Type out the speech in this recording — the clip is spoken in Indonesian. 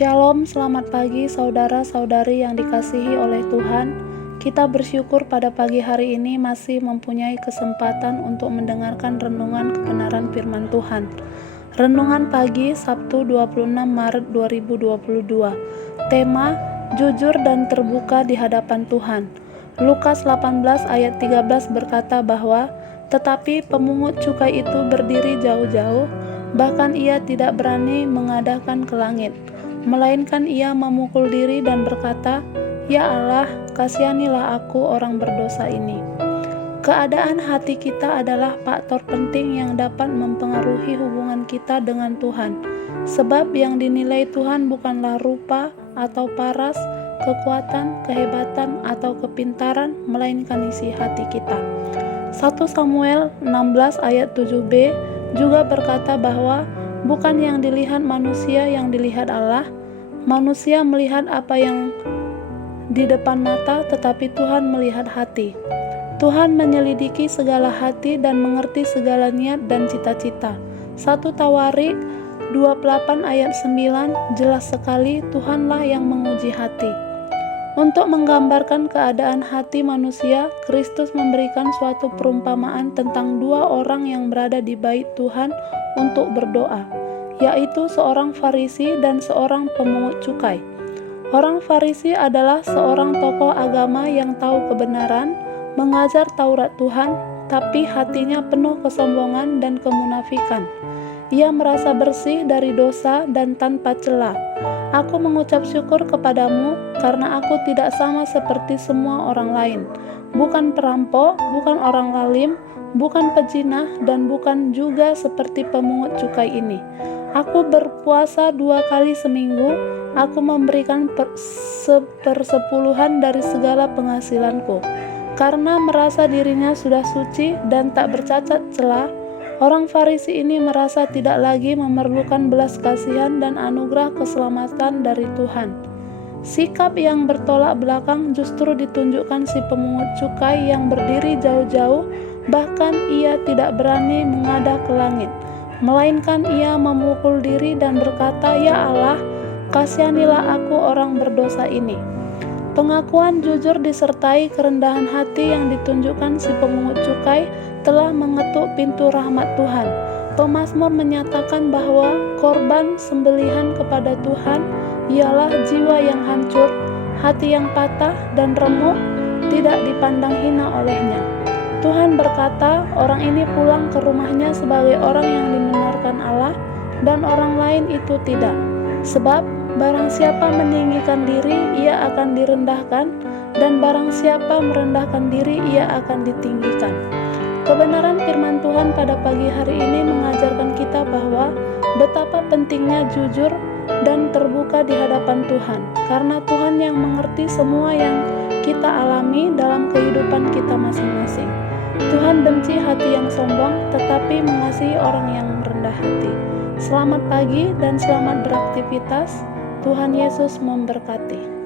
Shalom, selamat pagi saudara-saudari yang dikasihi oleh Tuhan. Kita bersyukur pada pagi hari ini masih mempunyai kesempatan untuk mendengarkan renungan kebenaran firman Tuhan. Renungan pagi Sabtu 26 Maret 2022. Tema, jujur dan terbuka di hadapan Tuhan. Lukas 18 ayat 13 berkata bahwa, tetapi pemungut cukai itu berdiri jauh-jauh, bahkan ia tidak berani mengadahkan ke langit, melainkan ia memukul diri dan berkata, "Ya Allah, kasihanilah aku orang berdosa ini." Keadaan hati kita adalah faktor penting yang dapat mempengaruhi hubungan kita dengan Tuhan. Sebab yang dinilai Tuhan bukanlah rupa atau paras, kekuatan, kehebatan, atau kepintaran, melainkan isi hati kita. 1 Samuel 16 ayat 7b juga berkata bahwa bukan yang dilihat manusia yang dilihat Allah. Manusia melihat apa yang di depan mata, tetapi Tuhan melihat hati. Tuhan menyelidiki segala hati dan mengerti segala niat dan cita-cita. 1 Tawarik 28 ayat 9 jelas sekali Tuhanlah yang menguji hati. Untuk menggambarkan keadaan hati manusia, Kristus memberikan suatu perumpamaan tentang dua orang yang berada di bait Tuhan untuk berdoa, yaitu seorang Farisi dan seorang pemungut cukai. Orang Farisi adalah seorang tokoh agama yang tahu kebenaran, mengajar Taurat Tuhan, tapi hatinya penuh kesombongan dan kemunafikan. Ia merasa bersih dari dosa dan tanpa celah. Aku mengucap syukur kepadamu karena aku tidak sama seperti semua orang lain. Bukan perampok, bukan orang zalim, bukan pezina, dan bukan juga seperti pemungut cukai ini. Aku berpuasa 2 kali seminggu. Aku memberikan 1/10 dari segala penghasilanku. Karena merasa dirinya sudah suci dan tak bercacat celah, orang Farisi ini merasa tidak lagi memerlukan belas kasihan dan anugerah keselamatan dari Tuhan. Sikap yang bertolak belakang justru ditunjukkan si pemungut cukai yang berdiri jauh-jauh, bahkan ia tidak berani mengadah ke langit, melainkan ia memukul diri dan berkata, "Ya Allah, kasihanilah aku orang berdosa ini." Pengakuan jujur disertai kerendahan hati yang ditunjukkan si pemungut cukai telah mengetuk pintu rahmat Tuhan. Pemazmur menyatakan bahwa korban sembelihan kepada Tuhan ialah jiwa yang hancur, hati yang patah dan remuk, tidak dipandang hina olehnya. Tuhan berkata, orang ini pulang ke rumahnya sebagai orang yang dibenarkan Allah dan orang lain itu tidak. Sebab barang siapa meninggikan diri, ia akan direndahkan, dan barang siapa merendahkan diri, ia akan ditinggikan. Kebenaran firman Tuhan pada pagi hari ini mengajarkan kita bahwa betapa pentingnya jujur dan terbuka di hadapan Tuhan, karena Tuhan yang mengerti semua yang kita alami dalam kehidupan kita masing-masing. Tuhan benci hati yang sombong, tetapi mengasihi orang yang rendah hati. Selamat pagi dan selamat beraktivitas. Tuhan Yesus memberkati.